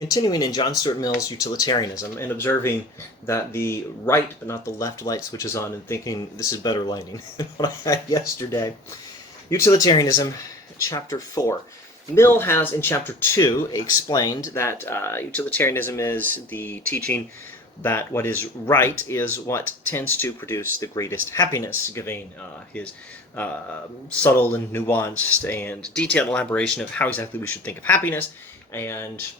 Continuing in John Stuart Mill's utilitarianism and observing that the right but not the left light switches on and thinking this is better lighting than what I had yesterday. Utilitarianism, chapter 4. Mill has in chapter 2 explained that utilitarianism is the teaching that what is right is what tends to produce the greatest happiness, giving his subtle and nuanced and detailed elaboration of how exactly we should think of happiness, and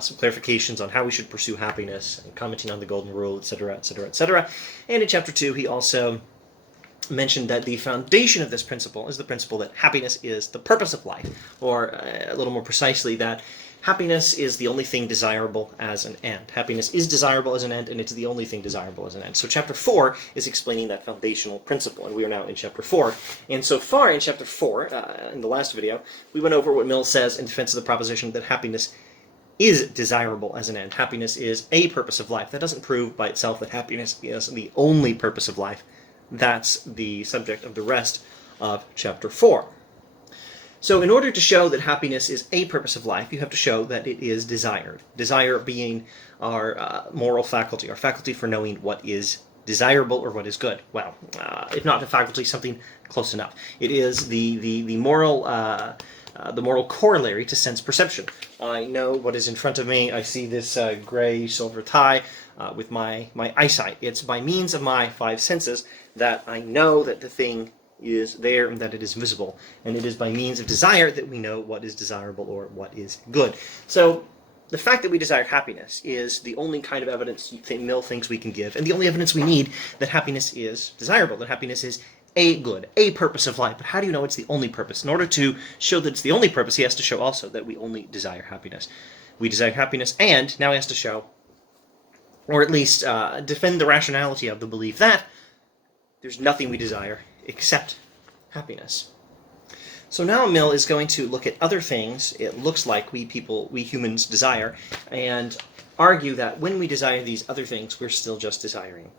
some clarifications on how we should pursue happiness, and commenting on the golden rule, etc., etc., etc. And in chapter 2, he also mentioned that the foundation of this principle is the principle that happiness is the purpose of life, or a little more precisely, that happiness is the only thing desirable as an end. Happiness is desirable as an end, and it's the only thing desirable as an end. So chapter 4 is explaining that foundational principle, and we are now in chapter 4. And so far in chapter 4, in the last video, we went over what Mill says in defense of the proposition that happiness is desirable as an end. Happiness is a purpose of life. That doesn't prove by itself that happiness is the only purpose of life. That's the subject of the rest of chapter 4. So in order to show that happiness is a purpose of life, you have to show that it is desired. Desire being our moral faculty, our faculty for knowing what is desirable or what is good. Well, if not the faculty, something close enough. It is the moral corollary to sense perception. I know what is in front of me. I see this gray silver tie with my eyesight. It's by means of my five senses that I know that the thing is there and that it is visible. And it is by means of desire that we know what is desirable or what is good. So the fact that we desire happiness is the only kind of evidence Mill thinks we can give, and the only evidence we need that happiness is desirable, that happiness is a good, a purpose of life. But how do you know it's the only purpose? In order to show that it's the only purpose, he has to show also that we only desire happiness. We desire happiness, and now he has to show, or at least defend the rationality of the belief that there's nothing we desire except happiness. So now Mill is going to look at other things it looks like we humans desire, and argue that when we desire these other things, we're still just desiring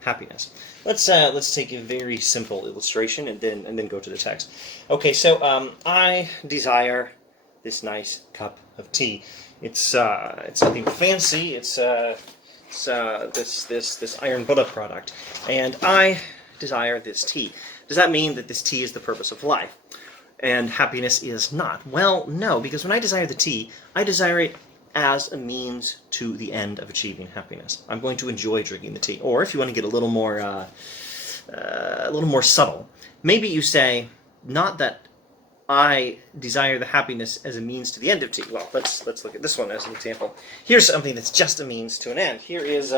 happiness. Let's take a very simple illustration and then go to the text. Okay, so I desire this nice cup of tea. It's nothing fancy. It's this Iron Buddha product, and I desire this tea. Does that mean that this tea is the purpose of life and happiness is not? Well, no, because when I desire the tea, I desire it as a means to the end of achieving happiness. I'm going to enjoy drinking the tea. Or if you want to get a little more subtle, maybe you say, not that I desire the happiness as a means to the end of tea. Well, let's look at this one as an example. Here's something that's just a means to an end. Here is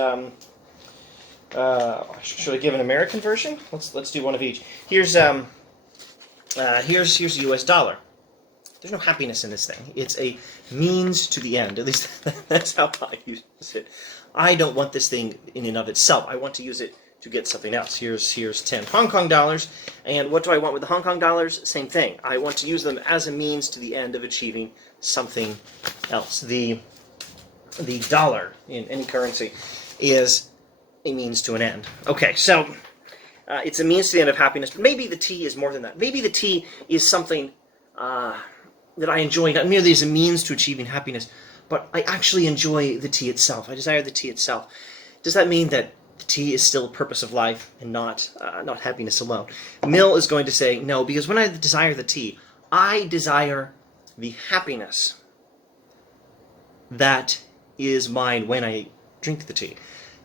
should I give an American version? Let's do one of each. Here's the U.S. dollar. There's no happiness in this thing. It's a means to the end. At least that's how I use it. I don't want this thing in and of itself. I want to use it to get something else. Here's 10 Hong Kong dollars. And what do I want with the Hong Kong dollars? Same thing. I want to use them as a means to the end of achieving something else. The dollar in any currency is a means to an end. Okay, so it's a means to the end of happiness, but maybe the tea is more than that. Maybe the tea is something that I enjoy, not merely as a means to achieving happiness, but I actually enjoy the tea itself. I desire the tea itself. Does that mean that the tea is still a purpose of life and not happiness alone? Mill is going to say no, because when I desire the tea, I desire the happiness that is mine when I drink the tea.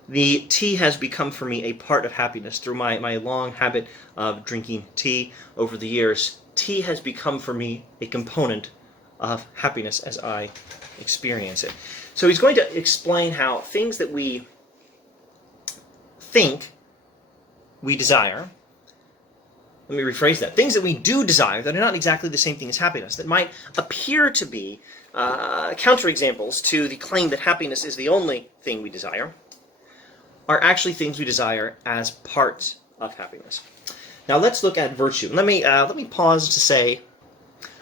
The tea has become for me a part of happiness through my long habit of drinking tea over the years. Tea has become for me a component of happiness as I experience it. So he's going to explain how things that we think we desire, let me rephrase that, things that we do desire that are not exactly the same thing as happiness, that might appear to be counterexamples to the claim that happiness is the only thing we desire, are actually things we desire as parts of happiness. Now let's look at virtue. Let me pause to say,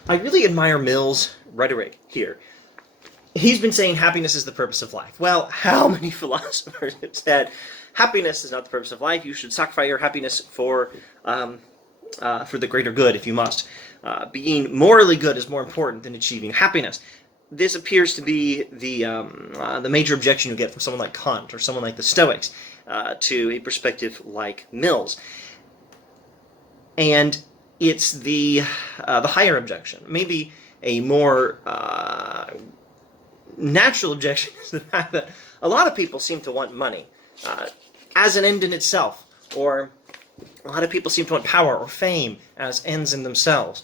I really admire Mill's rhetoric here. He's been saying happiness is the purpose of life. Well, how many philosophers have said happiness is not the purpose of life? You should sacrifice your happiness for the greater good if you must. Being morally good is more important than achieving happiness. this appears to be the major objection you get from someone like Kant or someone like the Stoics to a perspective like Mill's. And it's the higher objection. Maybe a more natural objection is the fact that a lot of people seem to want money as an end in itself, or a lot of people seem to want power or fame as ends in themselves.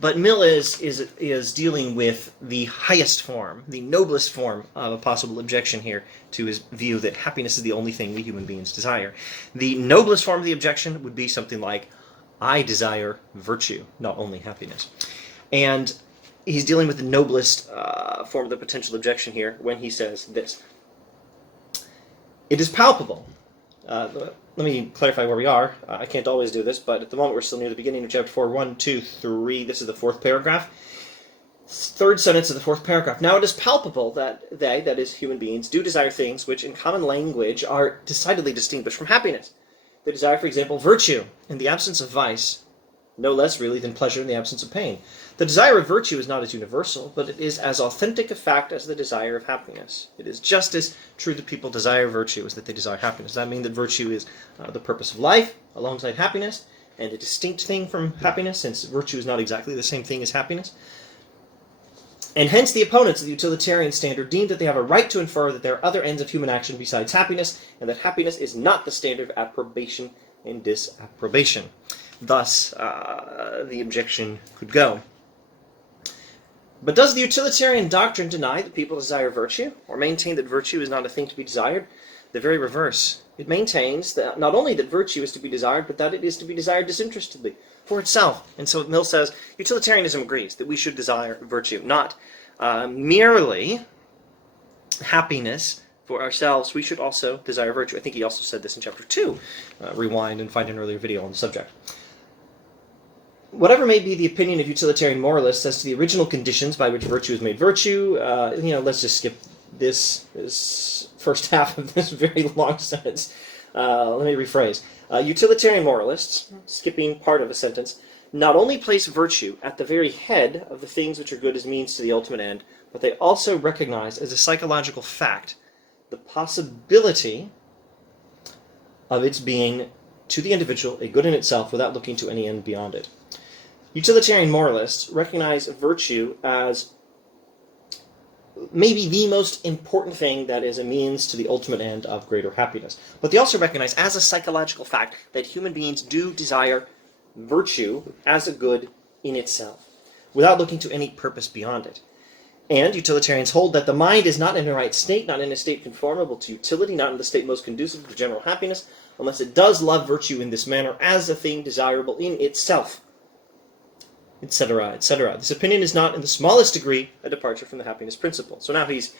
But Mill is dealing with the highest form, the noblest form of a possible objection here to his view that happiness is the only thing we human beings desire. The noblest form of the objection would be something like, I desire virtue, not only happiness. And he's dealing with the noblest form of the potential objection here when he says this. It is palpable. Let me clarify where we are. I can't always do this, but at the moment we're still near the beginning of chapter 4. 1, 2, 3. This is the fourth paragraph. Third sentence of the fourth paragraph. Now it is palpable that they, that is, human beings, do desire things which in common language are decidedly distinguished from happiness. They desire, for example, virtue in the absence of vice, no less really than pleasure in the absence of pain. The desire of virtue is not as universal, but it is as authentic a fact as the desire of happiness. It is just as true that people desire virtue as that they desire happiness. Does that mean that virtue is the purpose of life alongside happiness, and a distinct thing from happiness, since virtue is not exactly the same thing as happiness? And hence the opponents of the utilitarian standard deem that they have a right to infer that there are other ends of human action besides happiness, and that happiness is not the standard of approbation and disapprobation. Thus, the objection could go. But does the utilitarian doctrine deny that people desire virtue, or maintain that virtue is not a thing to be desired? The very reverse. It maintains that not only that virtue is to be desired, but that it is to be desired disinterestedly, for itself. And so Mill says, utilitarianism agrees that we should desire virtue, not merely happiness for ourselves. We should also desire virtue. I think he also said this in chapter 2. Rewind and find an earlier video on the subject. Whatever may be the opinion of utilitarian moralists as to the original conditions by which virtue is made virtue, let's just skip this first half of this very long sentence. Let me rephrase. Utilitarian moralists, skipping part of a sentence, not only place virtue at the very head of the things which are good as means to the ultimate end, but they also recognize as a psychological fact the possibility of its being, to the individual, a good in itself without looking to any end beyond it. Utilitarian moralists recognize virtue as maybe the most important thing that is a means to the ultimate end of greater happiness. But they also recognize as a psychological fact that human beings do desire virtue as a good in itself, without looking to any purpose beyond it. And utilitarians hold that the mind is not in a right state, not in a state conformable to utility, not in the state most conducive to general happiness, unless it does love virtue in this manner as a thing desirable in itself, etc., etc. This opinion is not in the smallest degree a departure from the happiness principle. So now he's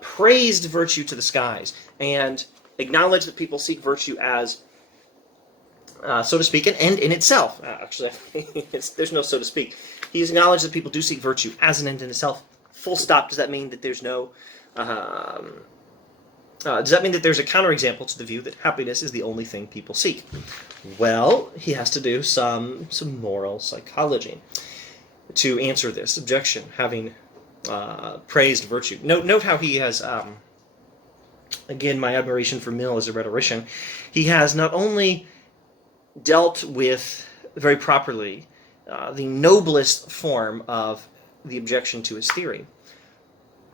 praised virtue to the skies and acknowledged that people seek virtue as, so to speak, an end in itself. Actually, there's no so to speak. He's acknowledged that people do seek virtue as an end in itself. Full stop. Does that mean that there's no... does that mean that there's a counterexample to the view that happiness is the only thing people seek? Well, he has to do some moral psychology to answer this objection, having praised virtue. Note how he has, again, my admiration for Mill as a rhetorician, he has not only dealt with, very properly, the noblest form of the objection to his theory.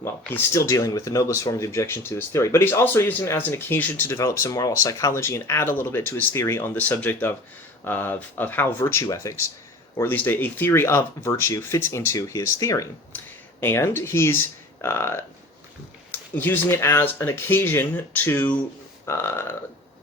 Well, he's still dealing with the noblest form of the objection to his theory, but he's also using it as an occasion to develop some moral psychology and add a little bit to his theory on the subject of how virtue ethics, or at least a theory of virtue, fits into his theory. And he's using it as an occasion to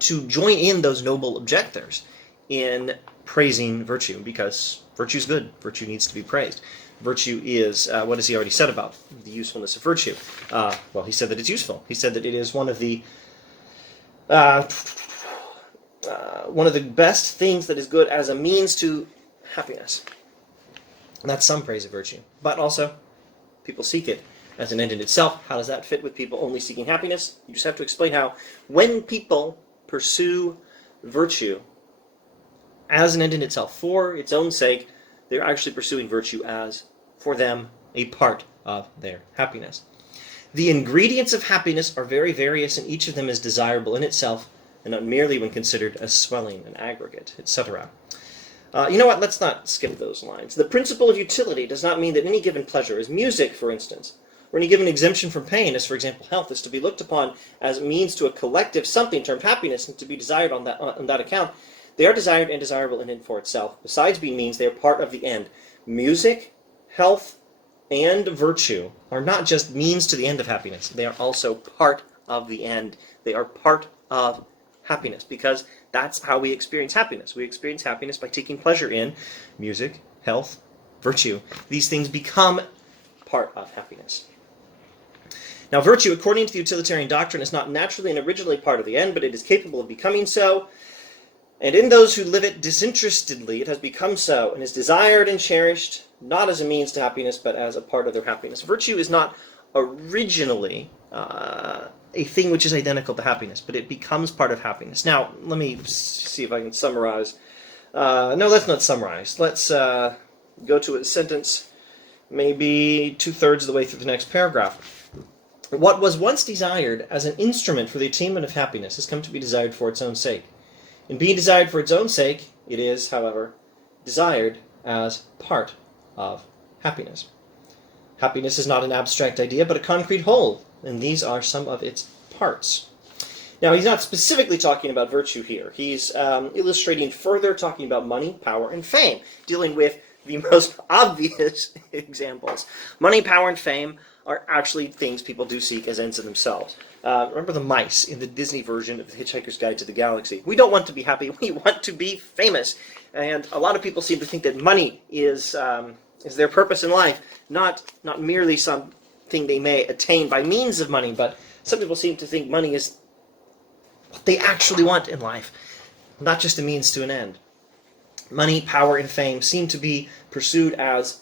join in those noble objectors in praising virtue, because virtue's good. Virtue needs to be praised. Virtue is, what has he already said about the usefulness of virtue? Well, he said that it's useful. He said that it is one of the best things that is good as a means to happiness. And that's some praise of virtue. But also, people seek it as an end in itself. How does that fit with people only seeking happiness? You just have to explain how, when people pursue virtue as an end in itself, for its own sake, they're actually pursuing virtue as, for them, a part of their happiness. The ingredients of happiness are very various, and each of them is desirable in itself, and not merely when considered as swelling and aggregate, etc. You know what? Let's not skip those lines. The principle of utility does not mean that any given pleasure, as music, for instance, or any given exemption from pain, as for example health, is to be looked upon as means to a collective something termed happiness and to be desired on that account. They are desired and desirable in and for itself. Besides being means, they are part of the end. Music, health, and virtue are not just means to the end of happiness. They are also part of the end. They are part of happiness, because that's how we experience happiness. We experience happiness by taking pleasure in music, health, virtue. These things become part of happiness. Now, virtue, according to the utilitarian doctrine, is not naturally and originally part of the end, but it is capable of becoming so. And in those who live it disinterestedly, it has become so, and is desired and cherished, not as a means to happiness, but as a part of their happiness. Virtue is not originally a thing which is identical to happiness, but it becomes part of happiness. Now, let me see if I can summarize. No, let's not summarize. Let's go to a sentence, maybe 2/3 of the way through the next paragraph. What was once desired as an instrument for the attainment of happiness has come to be desired for its own sake. In being desired for its own sake, it is, however, desired as part of happiness. Happiness is not an abstract idea, but a concrete whole, and these are some of its parts. Now, he's not specifically talking about virtue here. He's illustrating further, talking about money, power, and fame, dealing with the most obvious examples. Money, power, and fame are actually things people do seek as ends in themselves. Remember the mice in the Disney version of The Hitchhiker's Guide to the Galaxy. We don't want to be happy, we want to be famous. And a lot of people seem to think that money is their purpose in life, not merely something they may attain by means of money, but some people seem to think money is what they actually want in life, not just a means to an end. Money, power, and fame seem to be pursued as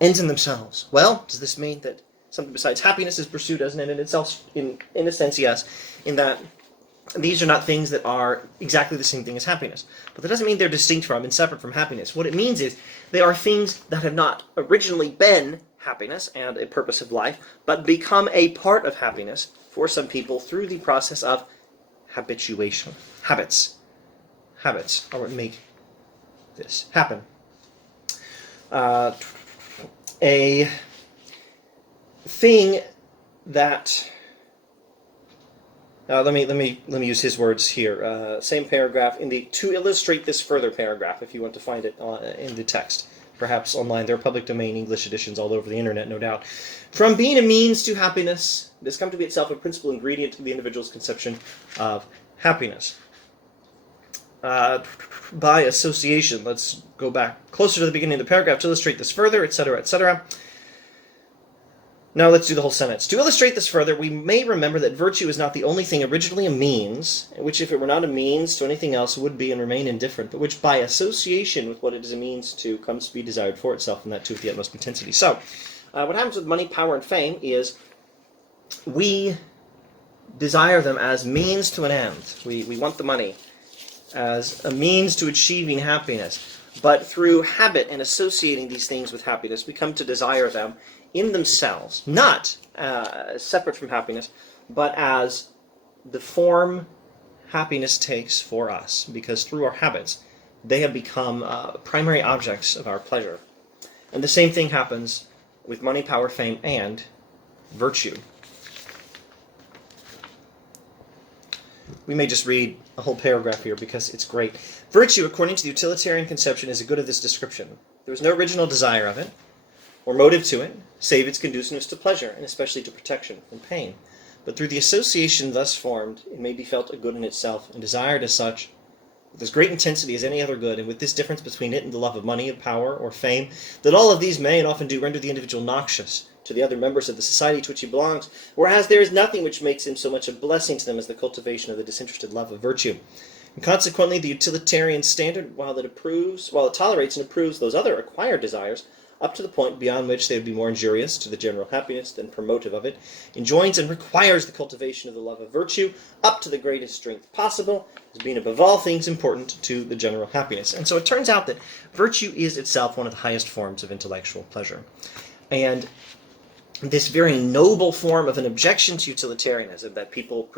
ends in themselves. Well, does this mean that something besides happiness is pursued as an end in itself? In a sense, yes, in that these are not things that are exactly the same thing as happiness. But that doesn't mean they're distinct from and separate from happiness. What it means is they are things that have not originally been happiness and a purpose of life, but become a part of happiness for some people through the process of habituation. Habits are what make this happen. A thing that let me use his words here. Same paragraph in the to illustrate this further paragraph, if you want to find it in the text, perhaps online. There are public domain English editions all over the internet, no doubt. From being a means to happiness, it has come to be itself a principal ingredient to the individual's conception of happiness. By association, let's go back closer to the beginning of the paragraph to illustrate this further, etc., etc. Now let's do the whole sentence. To illustrate this further, we may remember that virtue is not the only thing originally a means, which if it were not a means to anything else would be and remain indifferent, but which by association with what it is a means to comes to be desired for itself, and that too with the utmost intensity. So, what happens with money, power, and fame is we desire them as means to an end. We want the money as a means to achieving happiness. But through habit and associating these things with happiness, we come to desire them in themselves, not separate from happiness, but as the form happiness takes for us, because through our habits, they have become primary objects of our pleasure. And the same thing happens with money, power, fame, and virtue. We may just read a whole paragraph here because it's great. Virtue, according to the utilitarian conception, is a good of this description. There is no original desire of it, or motive to it, save its conduciveness to pleasure, and especially to protection from pain. But through the association thus formed, it may be felt a good in itself, and desired as such, with as great intensity as any other good, and with this difference between it and the love of money, of power, or fame, that all of these may and often do render the individual noxious to the other members of the society to which he belongs, whereas there is nothing which makes him so much a blessing to them as the cultivation of the disinterested love of virtue. And consequently, the utilitarian standard, while it tolerates and approves those other acquired desires, up to the point beyond which they would be more injurious to the general happiness than promotive of it, enjoins and requires the cultivation of the love of virtue up to the greatest strength possible, as being above all things important to the general happiness. And so it turns out that virtue is itself one of the highest forms of intellectual pleasure. And this very noble form of an objection to utilitarianism, that people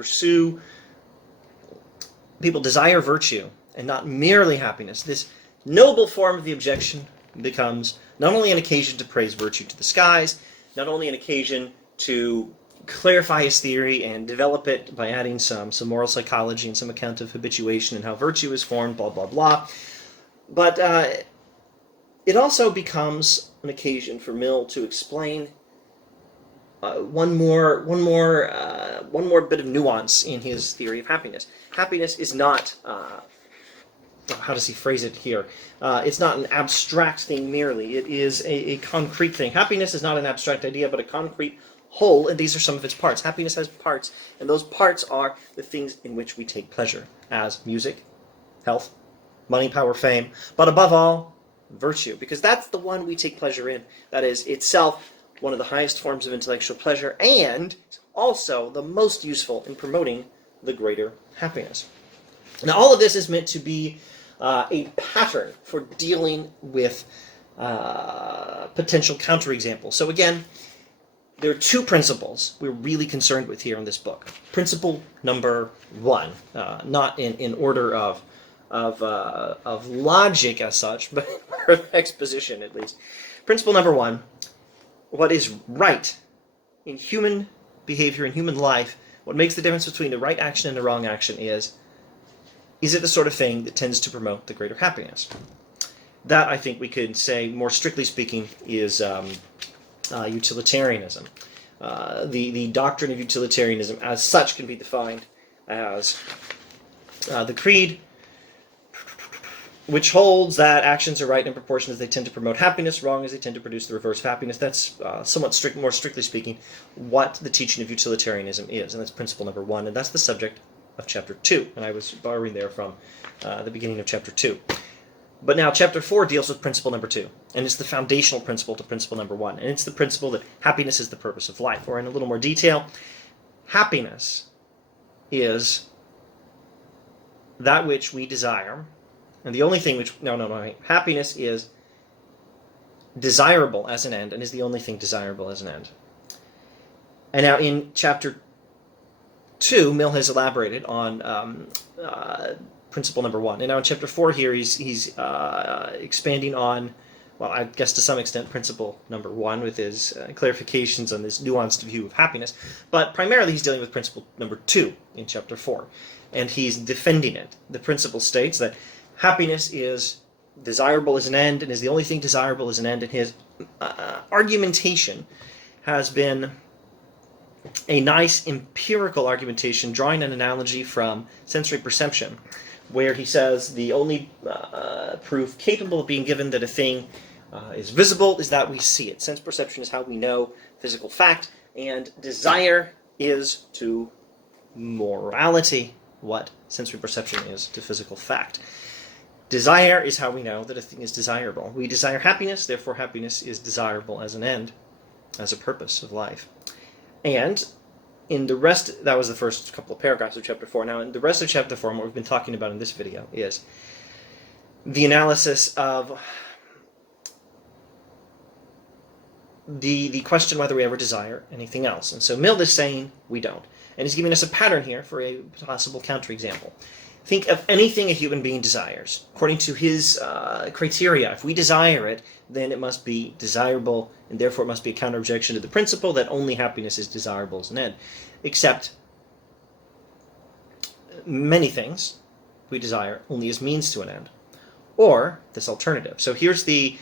desire virtue and not merely happiness, this noble form of the objection becomes not only an occasion to praise virtue to the skies, not only an occasion to clarify his theory and develop it by adding some moral psychology and some account of habituation and how virtue is formed, blah, blah, blah, but it also becomes an occasion for Mill to explain one more bit of nuance in his theory of happiness. Happiness is not, how does he phrase it here? It's not an abstract thing merely. It is a concrete thing. Happiness is not an abstract idea, but a concrete whole, and these are some of its parts. Happiness has parts, and those parts are the things in which we take pleasure, as music, health, money, power, fame, but above all, virtue, because that's the one we take pleasure in. That is itself one of the highest forms of intellectual pleasure, and also the most useful in promoting the greater happiness. Now, all of this is meant to be a pattern for dealing with potential counterexamples. So again, there are two principles we're really concerned with here in this book. Principle number one, not in order of logic as such, but of exposition at least. Principle number one: what is right in human behavior, in human life, what makes the difference between the right action and the wrong action is it the sort of thing that tends to promote the greater happiness? That, I think we could say, more strictly speaking, is utilitarianism. The doctrine of utilitarianism as such can be defined as the creed, which holds that actions are right in proportion as they tend to promote happiness, wrong as they tend to produce the reverse of happiness. That's more strictly speaking, what the teaching of utilitarianism is, and that's principle number one, and that's the subject of chapter 2, and I was borrowing there from the beginning of chapter 2. But now chapter 4 deals with principle number 2, and it's the foundational principle to principle number 1, and it's the principle that happiness is the purpose of life. Or in a little more detail, happiness is that which we desire, and the only thing which, happiness is desirable as an end, and is the only thing desirable as an end. And now in chapter 2, Mill has elaborated on principle number 1. And now in chapter 4 here, he's expanding on, well, I guess to some extent, principle number 1 with his clarifications on this nuanced view of happiness. But primarily he's dealing with principle number 2 in chapter 4. And he's defending it. The principle states that happiness is desirable as an end and is the only thing desirable as an end. And his argumentation has been a nice empirical argumentation, drawing an analogy from sensory perception, where he says the only proof capable of being given that a thing is visible is that we see it. Sense perception is how we know physical fact, and desire is to morality what sensory perception is to physical fact. Desire is how we know that a thing is desirable. We desire happiness, therefore happiness is desirable as an end, as a purpose of life. And in the rest, that was the first couple of paragraphs of chapter 4. Now, in the rest of chapter 4, and what we've been talking about in this video, is the analysis of the question whether we ever desire anything else. And so Mill is saying we don't. And he's giving us a pattern here for a possible counterexample. Think of anything a human being desires. According to his criteria, if we desire it, then it must be desirable, and therefore it must be a counter-objection to the principle that only happiness is desirable as an end. Except many things we desire only as means to an end. Or this alternative. So here's the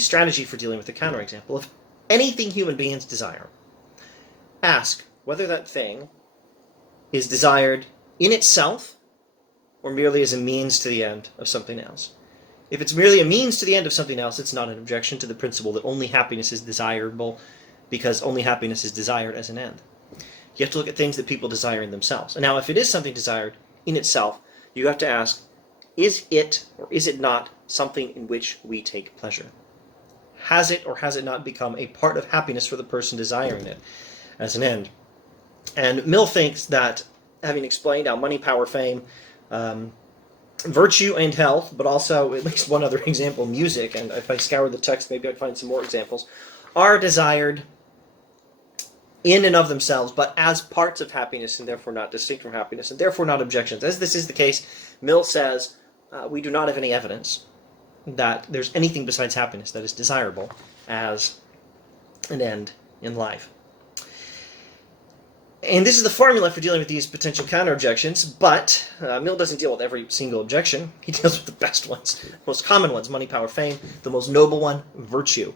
strategy for dealing with the counterexample. If anything human beings desire, ask whether that thing is desired in itself or merely as a means to the end of something else. If it's merely a means to the end of something else, it's not an objection to the principle that only happiness is desirable because only happiness is desired as an end. You have to look at things that people desire in themselves. And now, if it is something desired in itself, you have to ask, is it or is it not something in which we take pleasure? has it or has it not become a part of happiness for the person desiring it as an end? And Mill thinks that, having explained how money, power, fame, virtue, and health, but also at least one other example, music, and if I scour the text, maybe I'd find some more examples, are desired in and of themselves, but as parts of happiness, and therefore not distinct from happiness, and therefore not objections. As this is the case, Mill says, we do not have any evidence that there's anything besides happiness that is desirable as an end in life. And this is the formula for dealing with these potential counter-objections, but Mill doesn't deal with every single objection. He deals with the best ones, most common ones, money, power, fame, the most noble one, virtue.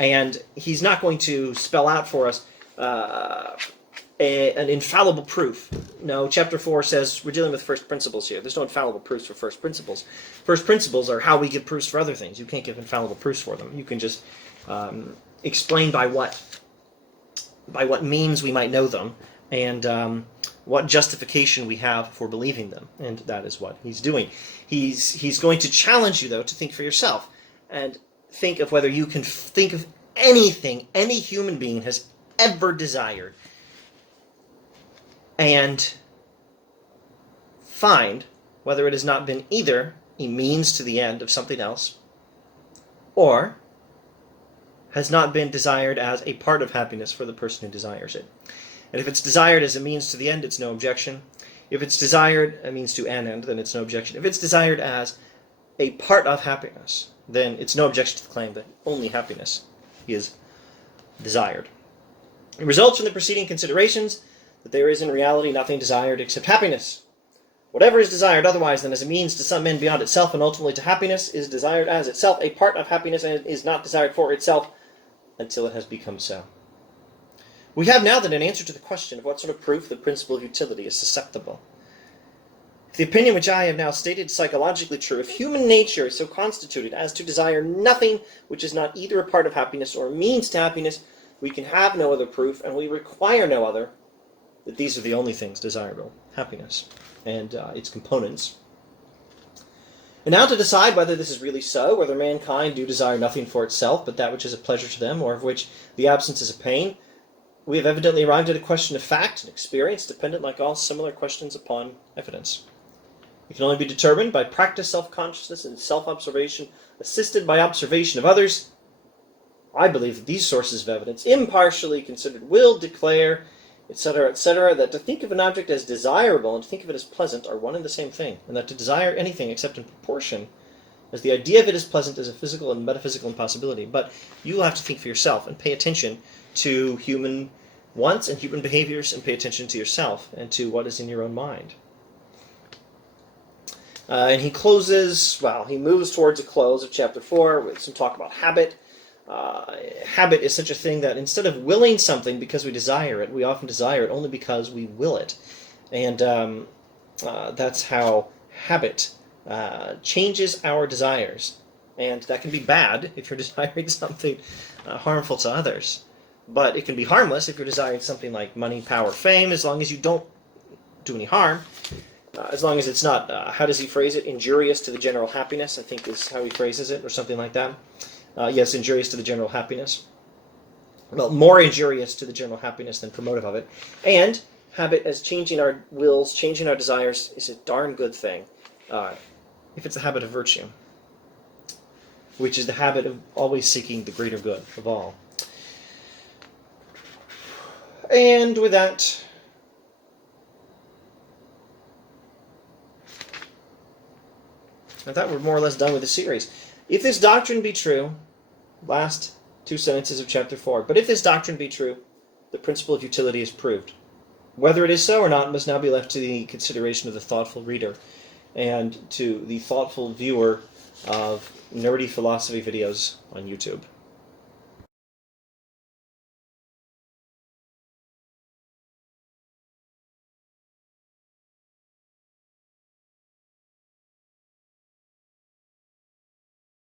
And he's not going to spell out for us an infallible proof. No, chapter 4 says we're dealing with first principles here. There's no infallible proofs for first principles. First principles are how we give proofs for other things. You can't give infallible proofs for them. You can just explain by what means we might know them, and what justification we have for believing them. And that is what he's doing. He's going to challenge you, though, to think for yourself, and think of whether you can think of anything any human being has ever desired, and find whether it has not been either a means to the end of something else, or has not been desired as a part of happiness for the person who desires it. And if it's desired as a means to the end, it's no objection. If it's desired a means to an end, then it's no objection. If it's desired as a part of happiness, then it's no objection to the claim that only happiness is desired. It results from the preceding considerations that there is in reality nothing desired except happiness. Whatever is desired otherwise than as a means to some end beyond itself and ultimately to happiness is desired as itself a part of happiness and is not desired for itself until it has become so. We have now then an answer to the question of what sort of proof the principle of utility is susceptible. If the opinion which I have now stated is psychologically true, if human nature is so constituted as to desire nothing which is not either a part of happiness or a means to happiness, we can have no other proof, and we require no other, that these are the only things desirable, happiness and its components. And now to decide whether this is really so, whether mankind do desire nothing for itself but that which is a pleasure to them, or of which the absence is a pain, we have evidently arrived at a question of fact and experience, dependent like all similar questions upon evidence. It can only be determined by practice, self-consciousness, and self-observation, assisted by observation of others. I believe that these sources of evidence, impartially considered, will declare, etc., that to think of an object as desirable and to think of it as pleasant are one and the same thing, and that to desire anything except in proportion as the idea of it is pleasant is a physical and metaphysical impossibility. But you will have to think for yourself and pay attention to human wants and human behaviors, and pay attention to yourself and to what is in your own mind. And he moves towards a close of chapter 4 with some talk about habit. Habit is such a thing that instead of willing something because we desire it, we often desire it only because we will it. And that's how habit changes our desires. And that can be bad if you're desiring something harmful to others. But it can be harmless if you're desiring something like money, power, fame, as long as you don't do any harm. As long as it's not, how does he phrase it, injurious to the general happiness, I think is how he phrases it, or something like that. Yes, injurious to the general happiness. Well, more injurious to the general happiness than promotive of it. And habit as changing our wills, changing our desires, is a darn good thing. If it's a habit of virtue, which is the habit of always seeking the greater good of all. And with that, I thought we're more or less done with the series. If this doctrine be true, last two sentences of chapter 4, but if this doctrine be true, the principle of utility is proved. Whether it is so or not must now be left to the consideration of the thoughtful reader and to the thoughtful viewer of nerdy philosophy videos on YouTube.